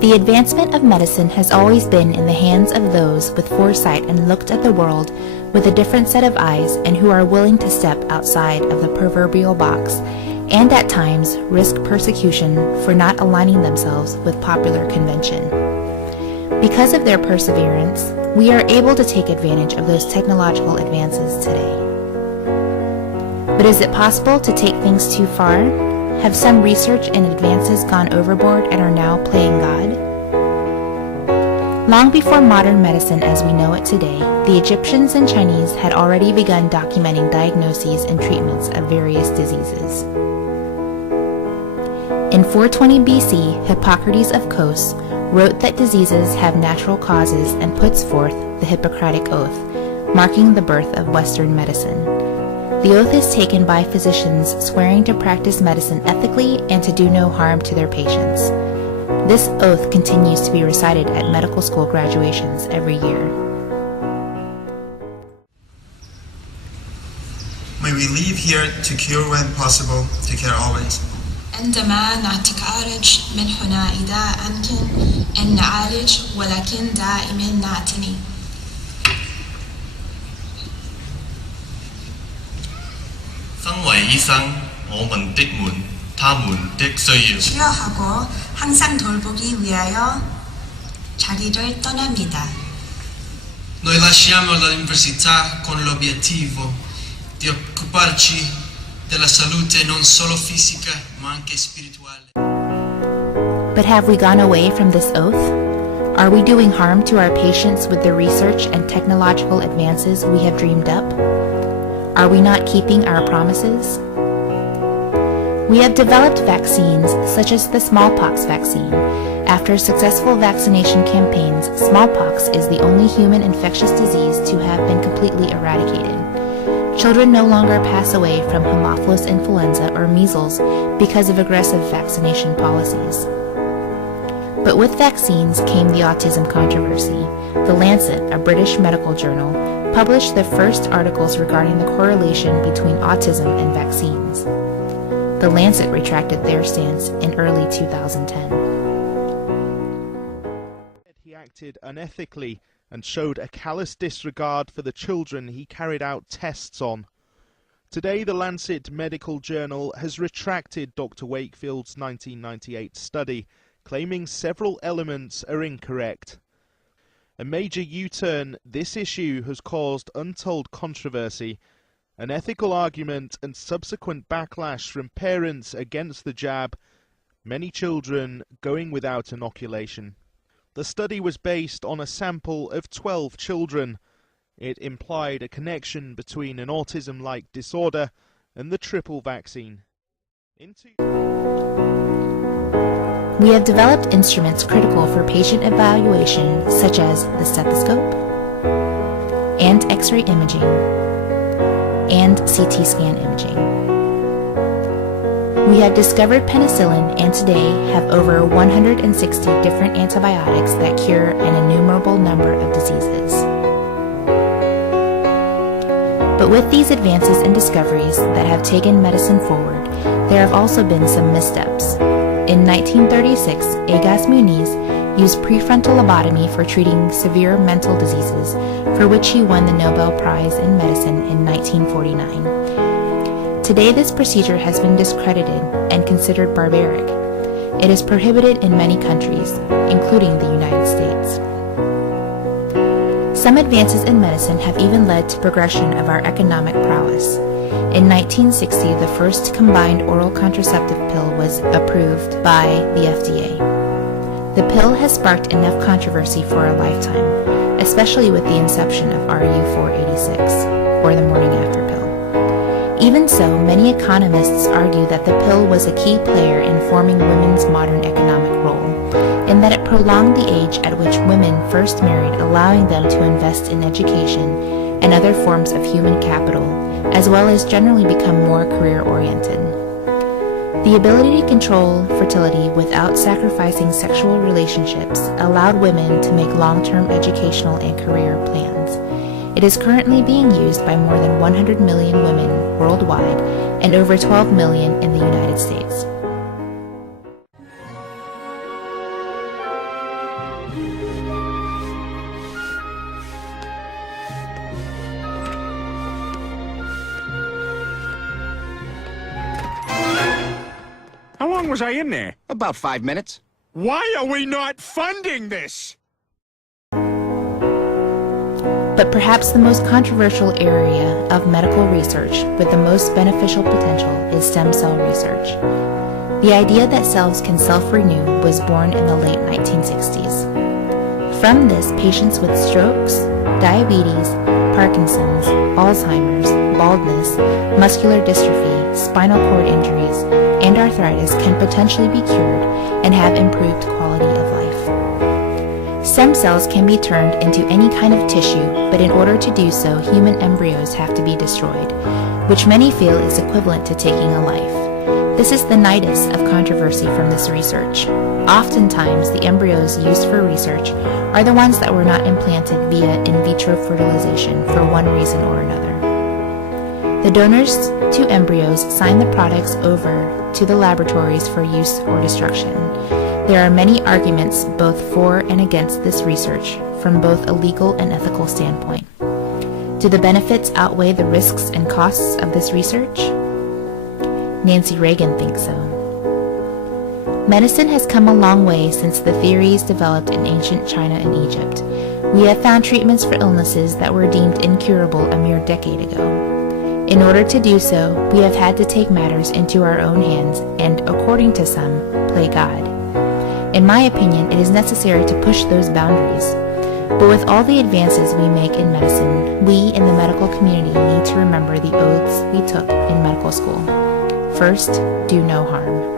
The advancement of medicine has always been in the hands of those with foresight and looked at the world with a different set of eyes and who are willing to step outside of the proverbial box and at times risk persecution for not aligning themselves with popular convention. Because of their perseverance, we are able to take advantage of those technological advances today. But is it possible to take things too far? Have some research and advances gone overboard and are now playing God? Long before modern medicine as we know it today, the Egyptians and Chinese had already begun documenting diagnoses and treatments of various diseases. In 420 BC, Hippocrates of Kos wrote that diseases have natural causes and puts forth the Hippocratic Oath, marking the birth of Western medicine. The oath is taken by physicians swearing to practice medicine ethically and to do no harm to their patients. This oath continues to be recited at medical school graduations every year. May we leave here to cure when possible, to care always. عندما نتخرج من هنا إذا أمكن أن نعالج ولكن دائما نعتني. 치료하고 항상 돌보기 위하여 자리를 떠납니다. Noi lasciamo l'università con l'obiettivo di occuparci della salute non solo fisica ma anche spirituale. But have we gone away from this oath? Are we doing harm to our patients with the research and technological advances we have dreamed up? Are we not keeping our promises? We have developed vaccines such as the smallpox vaccine. After successful vaccination campaigns, smallpox is the only human infectious disease to have been completely eradicated. Children no longer pass away from Haemophilus influenza or measles because of aggressive vaccination policies. But with vaccines came the autism controversy. The Lancet, a British medical journal, published the first articles regarding the correlation between autism and vaccines. The Lancet retracted their stance in early 2010. He acted unethically and showed a callous disregard for the children he carried out tests on. Today, the Lancet Medical Journal has retracted Dr. Wakefield's 1998 study, claiming several elements are incorrect. A major U-turn, this issue has caused untold controversy, an ethical argument and subsequent backlash from parents against the jab, many children going without inoculation. The study was based on a sample of 12 children. It implied a connection between an autism-like disorder and the triple vaccine. We have developed instruments critical for patient evaluation, such as the stethoscope, and X-ray imaging, and CT scan imaging. We have discovered penicillin and today have over 160 different antibiotics that cure an innumerable number of diseases. But with these advances and discoveries that have taken medicine forward, there have also been some missteps. In 1936, Egas Muniz used prefrontal lobotomy for treating severe mental diseases, for which he won the Nobel Prize in Medicine in 1949. Today, this procedure has been discredited and considered barbaric. It is prohibited in many countries, including the United States. Some advances in medicine have even led to progression of our economic prowess. In 1960, the first combined oral contraceptive pill was approved by the FDA. The pill has sparked enough controversy for a lifetime, especially with the inception of RU486, or the morning after pill. Even so, many economists argue that the pill was a key player in forming women's modern economic role, in that it prolonged the age at which women first married, allowing them to invest in education and other forms of human capital, as well as generally become more career-oriented. The ability to control fertility without sacrificing sexual relationships allowed women to make long-term educational and career plans. It is currently being used by more than 100 million women worldwide and over 12 million in the United States. long was I in there? About 5 minutes. Why are we not funding this? But perhaps the most controversial area of medical research with the most beneficial potential is stem cell research. The idea that cells can self-renew was born in the late 1960s. From this, patients with strokes, diabetes, Parkinson's, Alzheimer's, baldness, muscular dystrophy, spinal cord injuries, and arthritis can potentially be cured and have improved quality of life. Stem cells can be turned into any kind of tissue, but in order to do so, human embryos have to be destroyed, which many feel is equivalent to taking a life. This is the nidus of controversy from this research. Oftentimes, the embryos used for research are the ones that were not implanted via in vitro fertilization for one reason or another. The donors to embryos sign the products over to the laboratories for use or destruction. There are many arguments both for and against this research from both a legal and ethical standpoint. Do the benefits outweigh the risks and costs of this research? Nancy Reagan thinks so. Medicine has come a long way since the theories developed in ancient China and Egypt. We have found treatments for illnesses that were deemed incurable a mere decade ago. In order to do so, we have had to take matters into our own hands and, according to some, play God. In my opinion, it is necessary to push those boundaries. But with all the advances we make in medicine, we in the medical community need to remember the oaths we took in medical school. First, do no harm.